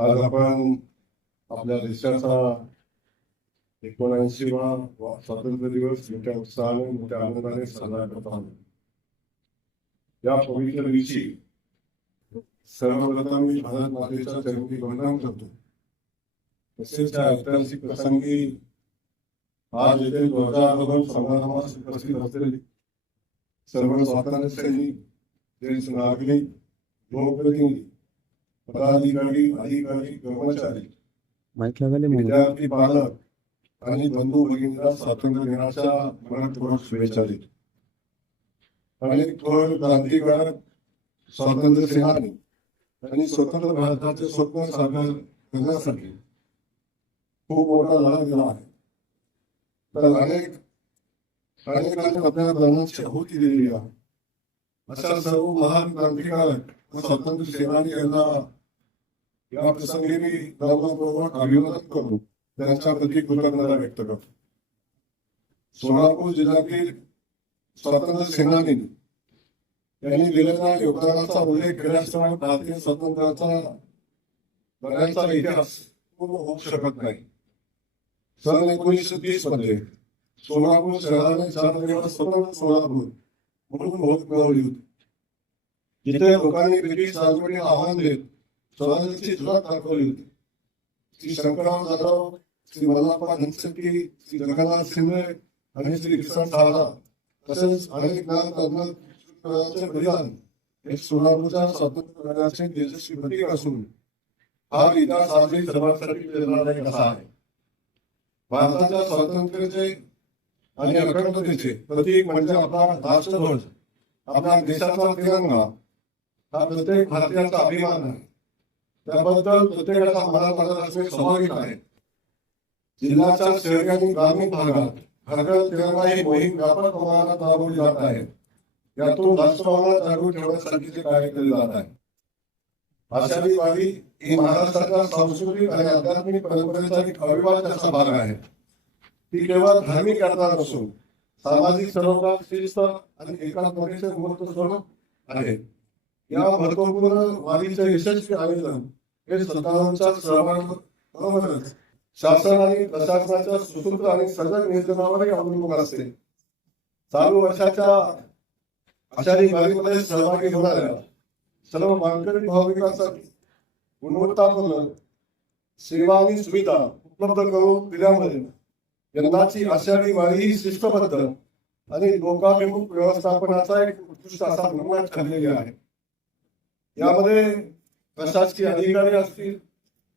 आज आपण आपल्या देशाचा एकोणऐंशीवा स्वातंत्र्य दिवस मोठ्या उत्साहाने, मोठ्या आनंदाने साजरा करत आहोत. या पवित्र दिवशी सर्वप्रथम मी भारत चरणी करतो. तसेच त्या ऐतिहासिक प्रसंगी आज येथे ध्वजारोहण समारंभास उपस्थित असलेले सर्व स्वातंत्र्य लोकप्रतिनिधी पदाधिकारी अधिकारी कर्मचारी लगाले विद्यार्थी पालक आणि बंधू भगिनींना स्वातंत्र्य दिनाच्या मनपूर्वक शुभेच्छा देतो. अनेक थोर क्रांतिकारक स्वातंत्र्य सेनानी आणि स्वतंत्र भारताचे स्वप्न साकार करण्यासाठी खूप मोठा लढा दिला आहे. तर अनेक अनेकांनी आपल्या प्राणांची आहुती दिलेली आहे. अशा सर्व महान क्रांतिकारक व स्वातंत्र्य सेनानी यांना या प्रसंगी मी गौरवपूर्वक अभिवादन करून त्यांच्या प्रती कृतज्ञता व्यक्त करतो. सोलापूर जिल्ह्यातील स्वातंत्र्य सेनानी यांनी दिलेल्या योगदानाचा उल्लेख केल्याशिवाय भारतीय स्वातंत्र्याचा लढ्याचा इतिहास पूर्ण होऊ शकत नाही. सन एकोणीसशे तीसमध्ये सोलापूर शहराने चार दिवस स्वतंत्र सोलापूर म्हणून ओळख मिळवली होती. जिथे लोकांनी ब्रिटिश राजवटीला आव्हान देत स्वराज्याची झलक दाखवली होती. श्री शंकरराव जाधव श्री मल्लाप्पा धनशेट्टी श्री जगन्नाथ शिंदे आणि श्री किसन सावरा तसेच अनेक ज्ञान बलिदान हे सोलापूरच्या स्वातंत्र्य लढ्याचे तेजस्वी प्रतीक असून हा इतिहास आजही सर्वांसाठी प्रेरणादायक असा आहे. भारताच्या स्वातंत्र्याचे आणि अखंडतेचे प्रतीक म्हणजे आपला राष्ट्रध्वज आपल्या देशाचा तिरंगा हा प्रत्येक भारतीयांचा अभिमान आहे. त्याबद्दल प्रत्येकाचा मनात आदर असणे स्वाभाविक आहे. जिल्ह्याच्या शहरी आणि ग्रामीण भागात घरघर तिरंगा ही मोहीम व्यापक प्रमाणात राबवली जात आहे. यातून राष्ट्रभावना जागृत ठेवण्यासाठी ते कार्य केले जात आहे. आषाढी वारी ही महाराष्ट्राच्या सांस्कृतिक आणि आध्यात्मिक परंपरेचा एक अविभाज्य असा भाग आहे. ती केवळ धार्मिक यात्रा नसून सामाजिक सरोकार शिस्त आणि एकात्मतेचे महत्त्व स्वरूप आहे. या महत्त्वपूर्ण वारीचे यशस्वी आयोजन हे स्वतःचा सहभाग बरोबरच. शासन आणि प्रशासनाच्या सुसूत्र आणि सजग नियोजनावरही अवलंबून असते. चालू वर्षाच्या आषाढी वारीमध्ये सहभागी होणाऱ्या सर्व मानकरी भाविकांसाठी गुणवत्तापूर्ण सेवा आणि सुविधा उपलब्ध करून दिल्यामुळे यंदाची आषाढी वारी ही शिस्तबद्ध आणि लोकाभिमुख व्यवस्थापनाचा एक उत्कृष्ट असा नमुना ठरलेला आहे. यामध्ये प्रशासकीय अधिकारी असतील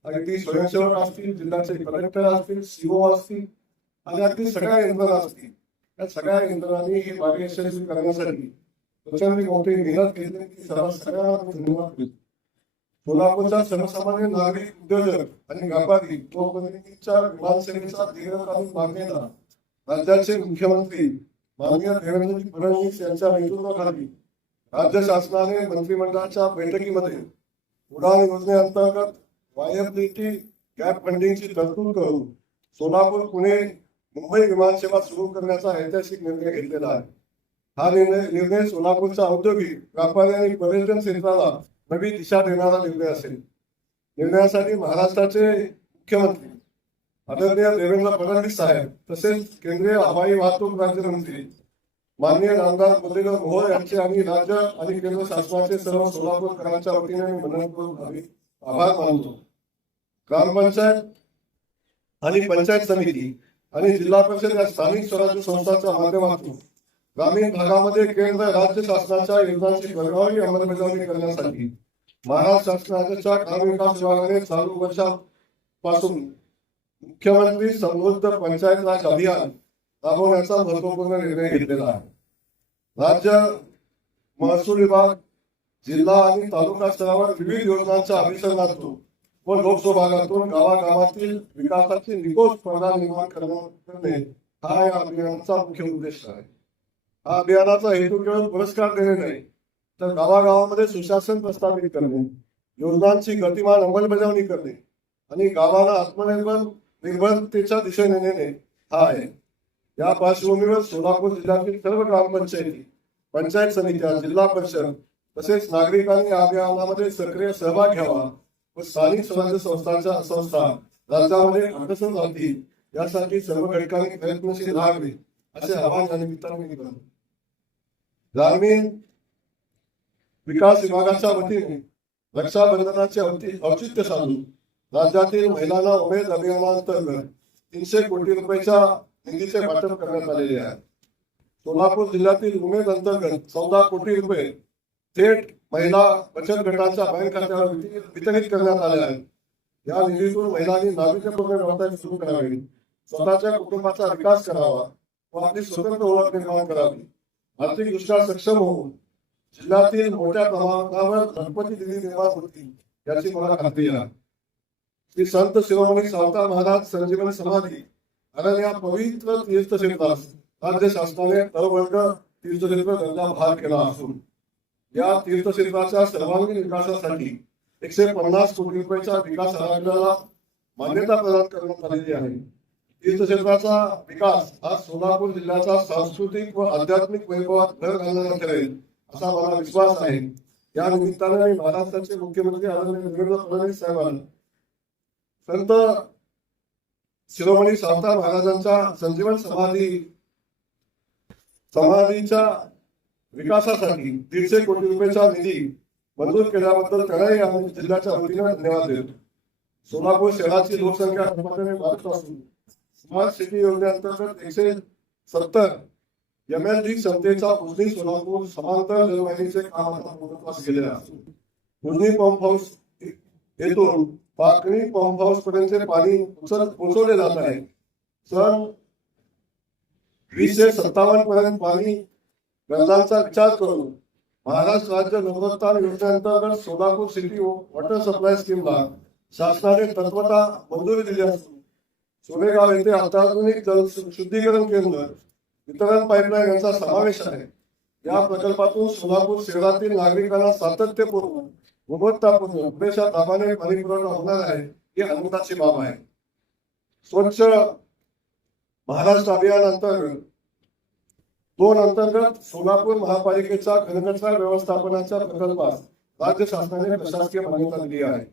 अगदी स्वयंसेवक असतील जिल्ह्याचे कलेक्टर असतील सीओ असतील आणि अगदी सगळ्या यंत्रणा असतील. या सगळ्या यंत्रणांनी ही वारी यशस्वी करण्यासाठी प्रचंड मोठी मेहनत घेतली. ती सर्व सगळ्यांना धन्यवाद देतो. सोलापूरच्या सर्वसामान्य नागरिक उद्योजक आणि व्यापारी लोकप्रतिनिधींच्या विमानसेवेचा दीर्घकालीन मागणीला राज्याचे मुख्यमंत्री माननीय देवेंद्र फडणवीस यांच्या नेतृत्वाखाली राज्य शासनाने मंत्रिमंडळाच्या बैठकीमध्ये उडान योजनेअंतर्गत वायबिलिटी गॅप फंडिंगची तरतूद करून सोलापूर पुणे मुंबई विमानसेवा सुरू करण्याचा ऐतिहासिक निर्णय घेतलेला आहे. हा निर्णय निर्णय सोलापूरच्या औद्योगिक व्यापारी आणि पर्यटन क्षेत्राला नवी दिशा देणारा निर्णय असेल. निर्णयासाठी महाराष्ट्राचे मुख्यमंत्री आदरणीय देवेंद्र फडणवीस साहेब तसेच केंद्रीय हवाई वाहतूक राज्यमंत्री माननीय आमदार मुरलीधर मोहोळ यांचे आणि राज्य आणि केंद्र शासनाचे सर्व सोलापूरकरांच्या वतीने मी मनपूर्वक आभार मानतो. ग्रामपंचायत आणि पंचायत समिती आणि जिल्हा परिषद या स्थानिक स्वराज्य संस्थांच्या माध्यमातून ग्रामीण भागामध्ये केंद्र राज्य शासनाच्या योजनांची प्रभावी अंमलबजावणी करण्यासाठी महाराष्ट्र शासनाच्या ग्रामीण विकास विभागाने चालू वर्षापासून मुख्यमंत्री समृद्ध पंचायत राज अभियान राबवण्याचा महत्त्वपूर्ण निर्णय घेतलेला आहे. राज्य महसूल विभाग जिल्हा आणि तालुका स्तरावर विविध योजनांच्या अभिसरणातून व लोकसहभागातून गावागावातील विकासाची निकोष स्पर्धा निर्माण करणे हा या अभियानाचा मुख्य उद्देश आहे. हा अभियानाचा हेतू केवळ पुरस्कार देणे नाही तर गावागावामध्ये सुशासन प्रस्थापित करणे योजनांची गतिमान अंमलबजावणी करणे आणि गावाला आत्मनिर्भर निर्भरतेच्या दिशेने नेणे हा आहे. या पार्श्वभूमीवर सोलापूर जिल्ह्यातील सर्व ग्रामपंचायती पंचायत समित्या जिल्हा परिषद तसेच नागरिकांनी अभियानामध्ये सक्रिय सहभाग घ्यावा व स्थानिक स्वराज्य संस्थांच्या संस्था राज्यामध्ये अग्रसर राहतील यासाठी सर्व घटकांनी प्रयत्नशील राहावे असे आवाहन या निमित्ताने ग्रामीण विकास विभागाच्या वतीने रक्षाबंधनाचे औचित्य साधून राज्यातील महिलांना उमेद अभियानांतर्गत तीनशे कोटी रुपयाच्या निधीचे वाटप करण्यात आलेले आहे. सोलापूर जिल्ह्यातील उमेद अंतर्गत चौदा कोटी रुपये थेट महिला बचत गटाच्या बँक खात्यावर वितरित करण्यात आले आहेत या निधीतून महिलांनी नाविन्यपूर्ण व्यवसाय सुरू करावे. स्वतःच्या कुटुंबाचा विकास करावा व आपली स्वतंत्र ओळख निर्माण करावी. आर्थिकदृष्ट्या सक्षम होऊन जिल्ह्यातील मोठ्या प्रमाणावर गणपती दिली निर्माण होती याची मला खात्री आहे. श्री संत शिरोमणी सावता महाराज संजीवन समाधी कारण या पवित्र तीर्थक्षेत्रास राज्य शासनाने तळवर्ग तीर्थक्षेत्र दर्जा बहाल केला असून या तीर्थक्षेत्राच्या सर्वांगीण विकासासाठी एकशे पन्नास कोटी रुपयाच्या विकास आराखड्याला मान्यता प्रदान करण्यात आलेली आहे. तीर्थक्षेत्राचा विकास हा सोलापूर जिल्ह्याचा सांस्कृतिक व आध्यात्मिक वैभवात भर घालणारा ठरेल असा मला विश्वास आहे. या निमित्ताने मी महाराष्ट्राचे मुख्यमंत्री आदरणीय देवेंद्र फडणवीस साहेबांना संत शिरोमणी सावता महाराजांच्या संजीवन समाधी समाधीच्या विकासासाठी दीडशे कोटी रुपयाचा निधी मंजूर केल्याबद्दल त्यांनाही आम्ही जिल्ह्याच्या वतीने धन्यवाद देतो. सोलापूर शहराची लोकसंख्या असून स्मार्ट सिटी योजनेअंतर्गत एकशे सत्तर एम एल डी क्षमतेचा उजनी सोलापूर समांतर जलवाहिनीचे काम आता पूर्णत्वास गेले असून उजनी पंप हाऊस येथून पाकणी पंप हाऊस पर्यंतचे पाणी उचल पोहोचवले जात आहे. सन वीसशे सत्तावन्न पर्यंत पाणी गरजांचा विचार करून महाराष्ट्र राज्य नवरत्न योजनेअंतर्गत सोलापूर सिटी वॉटर सप्लाय स्कीमला शासनाने तत्वता मंजुरी दिली असून सोनेगाव येथे अत्याधुनिक जल शुद्धीकरण केंद्र वितरण पाईपलाईन यांचा समावेश आहे. या प्रकल्पातून सोलापूर शहरातील नागरिकांना सातत्यपूर्ण गुणवत्तापूर्ण पुरेशा दाबाने पाणी पुरवठा होणार आहे ही आनंदाची बाब आहे. स्वच्छ महाराष्ट्र अभियान अंतर्गत दोन अंतर्गत सोलापूर महापालिकेच्या घनकचरा व्यवस्थापनाच्या प्रकल्पास राज्य शासनाने प्रशासकीय मान्यता दिली आहे.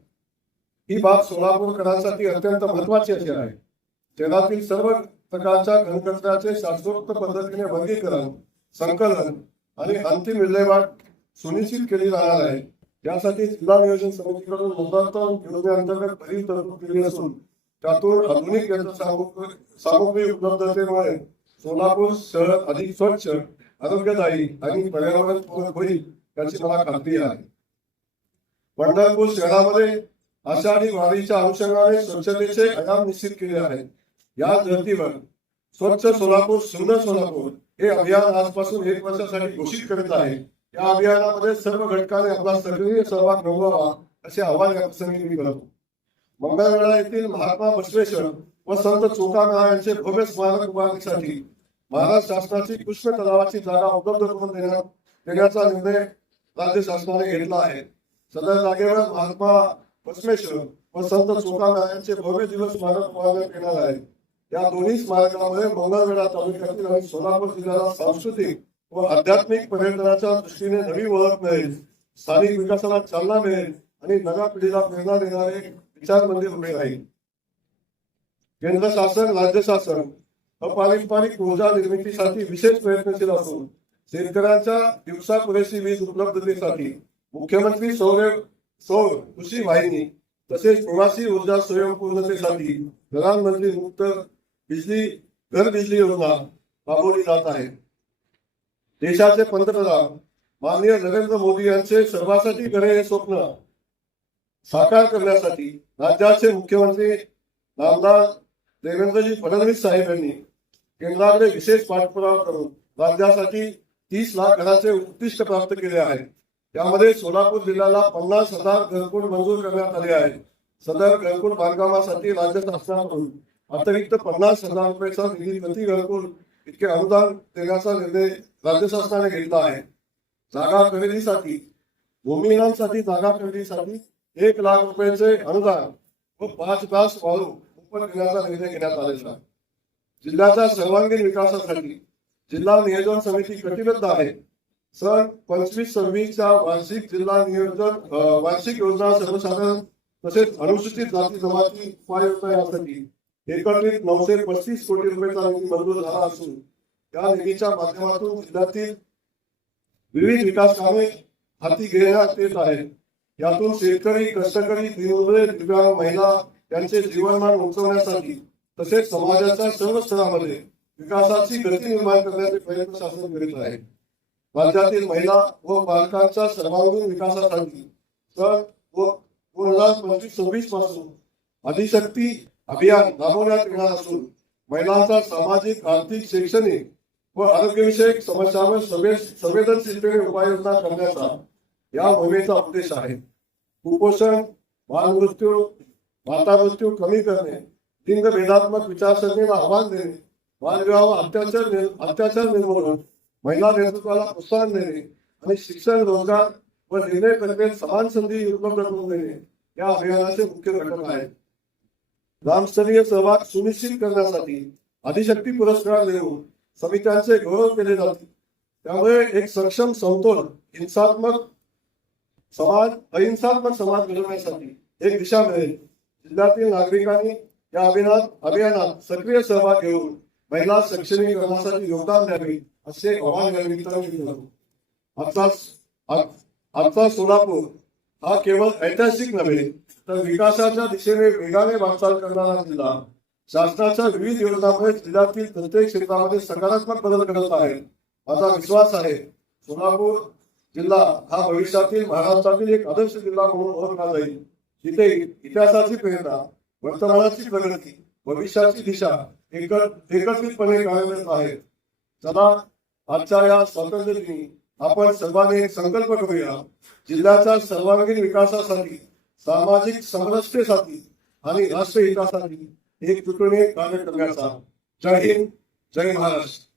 ही बाब सोलापूरकरांसाठी अत्यंत महत्वाची अशी आहे. शहरातील सर्व प्रकारच्या घनकचऱ्याचे शास्त्रोक्त पद्धतीने वर्गीकरण संकलन आणि अंतिम विल्हेवाट सुनिश्चित केली जाणार आहे. यासाठी जिल्हा नियोजन समितीकडून मुद्दांतरण योजनेअंतर्गत बरीच तरतूद केली असून त्यातून आधुनिक यंत्रसामुग्री सामुग्री उपलब्धतेमुळे सोलापूर शहर अधिक स्वच्छ आरोग्यदायी आणि पर्यावरणपूरक होईल याची मला खात्री आहे. पंढरपूर शहरामध्ये आषाढी वारीच्या अनुषंगाने स्वच्छतेचे आयाम निश्चित केले आहेत. या धर्तीवर स्वच्छ सोलापूर सुंदर सोलापूर हे अभियान आजपासून एक वर्षासाठी घोषित करत आहे. या अभियानामध्ये सर्व घटकांनी आपला सक्रिय सहभाग नोंदवावा असे आव्हान या प्रसंगी मी करतो. मंगळवेढा येथील महात्मा बसवेश्वर व संत चोकामेळा यांचे भव्य स्मारक उभारणीसाठी महाराष्ट्र शासनाची कृष्ण तलावाची जागा उपलब्ध करून देण्यात देण्याचा निर्णय राज्य शासनाने घेतला आहे. सदर जागेवर महात्मा बसवेश्वर व संत चोकामेळा यांचे भव्य दिवस स्मारक उभारण्यात येणार आहे. या दोन्ही स्मारकामध्ये मंगळवेढा तालुक्यातील आणि सोलापूर जिल्ह्याला सांस्कृतिक व आध्यात्मिक पर्यटनाच्या दृष्टीने नवी ओळख मिळेल. स्थानिक विकासाला चालना मिळेल आणि नव्या पिढीला प्रेरणा देणारे विचार मंदिर उभे राहील. केंद्र शासन राज्य शासन अपारंपरिक ऊर्जा निर्मितीसाठी विशेष प्रयत्नशील असून शेतकऱ्यांच्या दिवसा पुरेशी वीज उपलब्धतेसाठी मुख्यमंत्री सौर सौर कृषी वाहिनी तसेच निवासी ऊर्जा स्वयंपूर्णतेसाठी प्रधानमंत्री मुक्त बिजली घर बिजली योजना राबवली जात आहे. देशाचे पंतप्रधान माननीय नरेंद्र मोदी यांचे सर्वांसाठी घरे हे स्वप्न साकार करण्यासाठी राज्याचे मुख्यमंत्री नामदार देवेंद्रजी फडणवीस साहेब यांनी केंद्राकडे विशेष पाठपुरावा करून राज्यासाठी तीस लाख घराचे उद्दिष्ट प्राप्त केले आहे त्यामध्ये सोलापूर जिल्ह्याला पन्नास हजार घरकुल मंजूर करण्यात आले आहे सदर घरकुल बांधकामासाठी राज्य शासनाकडून अतिरिक्त पन्नास हजार रुपयाचा निधी प्रति घरकुल इतके अनुदान देण्याचा निर्णय राज्य शासनाने घेतला आहे. जागा खरेदीसाठी, भूमिहीनांसाठी जागा खरेदीसाठी एक लाख रुपयाचे अनुदान व पाच तास वाळू मोफत देण्याचा निर्णय घेण्यात आलेला जिल्ह्याच्या सर्वांगीण विकासासाठी जिल्हा नियोजन समिती कटिबद्ध आहे. सन पंचवीस सव्वीसच्या वार्षिक जिल्हा नियोजन वार्षिक योजना सर्वसाधारण तसेच अनुसूचित जाती जमाती उपाययोजना यासाठी एकत्रित नऊशे पस्तीस कोटी रुपयाचा निधी मंजूर झाला असून या निधीच्या माध्यमातून जिल्ह्यातील विविध विकास कामे हाती घेण्यात येत आहेत. यातून शेतकरी कष्टकरी दिव्यांग महिला यांचे जीवनमान उंचवण्यासाठी तसेच समाजाच्या सर्व स्तरामध्ये विकासाची गती निर्माण करण्याचे प्रयत्न शासन करीत आहे. राज्यातील महिला व बालकांच्या सर्वांगीण विकासासाठी सन व दोन हजार पंचवीस सव्वीसपासून अधिशक्ती अभियान राबवण्यात येणार असून महिलांचा सामाजिक आर्थिक शैक्षणिक व आरोग्यविषयक समस्यांवर संवेदनशीलतेने उपाययोजना करण्याचा या मोहिमेचा उद्देश आहे. कुपोषण बालमृत्यू मातामृत्यू कमी करणे लिंग भेदात्मक विचारसरणीला आव्हान देणे बालविवाह व अत्याचार अत्याचार निर्मूलन महिला नेतृत्वाला प्रोत्साहन देणे आणि शिक्षण रोजगार व निर्णय प्रक्रियेत समान संधी उपलब्ध करून देणे या अभियानाचे मुख्य घटक आहेत. ग्रामस्तरीय सहभाग सुनिश्चित करण्यासाठी अधिशक्ती पुरस्कार देऊन समित्यांचे गौरव केले जाते. त्यामुळे एक सक्षम समतोल हिंसात्मक समाज अहिंसात्मक समाज घडवण्यासाठी एक दिशा मिळेल. जिल्ह्यातील नागरिकांनी या अभियानात अभियानात सक्रिय सहभाग घेऊन महिला सक्षमीकरणासाठी योगदान द्यावे असे आव्हान या निमित्ताने केले आजचा आजचा सोलापूर हा केवळ ऐतिहासिक नव्हे तर विकासाच्या दिशेने वेगाने वाटचाल करणारा जिल्हा. शासनाच्या विविध योजनांमुळे जिल्ह्यातील प्रत्येक क्षेत्रामध्ये सकारात्मक बदल घडत आहे असा विश्वास आहे. सोलापूर जिल्हा हा भविष्यातील महाराष्ट्रातील एक आदर्श जिल्हा म्हणून ओळखला जाईल. जिथे इतिहासाची प्रेरणा वर्तमानाची प्रगती भविष्याची दिशा एकत्रितपणे कार्यरत आहे. चला आजच्या या स्वातंत्र्य दिनी आपण सर्वांनी एक संकल्प करूया. जिल्ह्याच्या सर्वांगीण विकासासाठी सामाजिक समरसतेसाठी आणि राष्ट्रहितासाठी एकजुटीने कार्य करण्याचा जय हिंद जय महाराष्ट्र.